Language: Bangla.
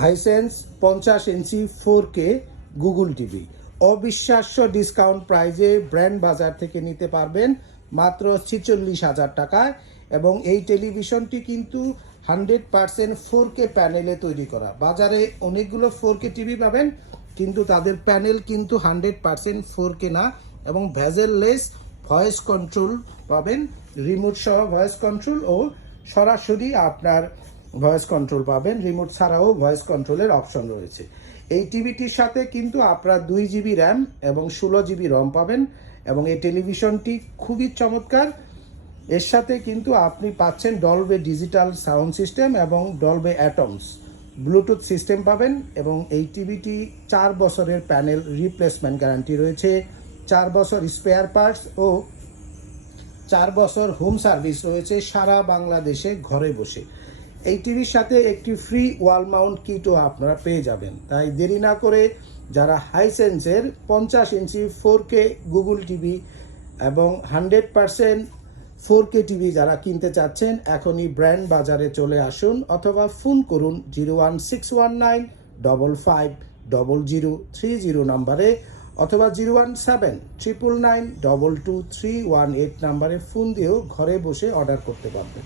হাইসেন্স 50 ইঞ্চি 4K গুগল টিভি অবিশ্বাস্য ডিসকাউন্ট প্রাইজে ব্র্যান্ড বাজার থেকে নিতে পারবেন মাত্র 46,000 টাকায়। এবং এই টেলিভিশনটি কিন্তু 100% 4K প্যানেলে তৈরি করা। বাজারে অনেকগুলো 4K টিভি পাবেন, কিন্তু তাদের প্যানেল কিন্তু 100% 4K না। এবং ভেজেললেস ভয়েস কন্ট্রোল পাবেন, রিমোট সহ ভয়েস কন্ট্রোল ও সরাসরি আপনার ভয়েস কন্ট্রোল পাবেন। রিমোট ছাড়াও ভয়েস কন্ট্রোলের অপশন রয়েছে। এই টিভিটির সাথে কিন্তু আপনারা 2GB র্যাম এবং 16GB রম পাবেন। এবং এই টেলিভিশনটি খুবই চমৎকার। এর সাথে কিন্তু আপনি পাচ্ছেন ডলবে ডিজিটাল সাউন্ড সিস্টেম এবং ডলবে অ্যাটমস ব্লুটুথ সিস্টেম পাবেন। এবং এই টিভিটি 4 বছরের প্যানেল রিপ্লেসমেন্ট গ্যারান্টি রয়েছে, 4 বছর স্পেয়ার পার্টস ও 4 বছর হোম সার্ভিস রয়েছে সারা বাংলাদেশে ঘরে বসে। এই টিভির সাথে একটি ফ্রি ওয়াল মাউন্ট কিটও আপনারা পেয়ে যাবেন। তাই দেরি না করে যারা হাইসেন্সের 50 ইঞ্চি 4K গুগল টিভি এবং 100% 4K টিভি যারা কিনতে চাচ্ছেন, এখনই ব্র্যান্ড বাজারে চলে আসুন অথবা ফোন করুন 01619550030 নাম্বারে অথবা 01799922318 নাম্বারে ফোন দিয়েও ঘরে বসে অর্ডার করতে পারবেন।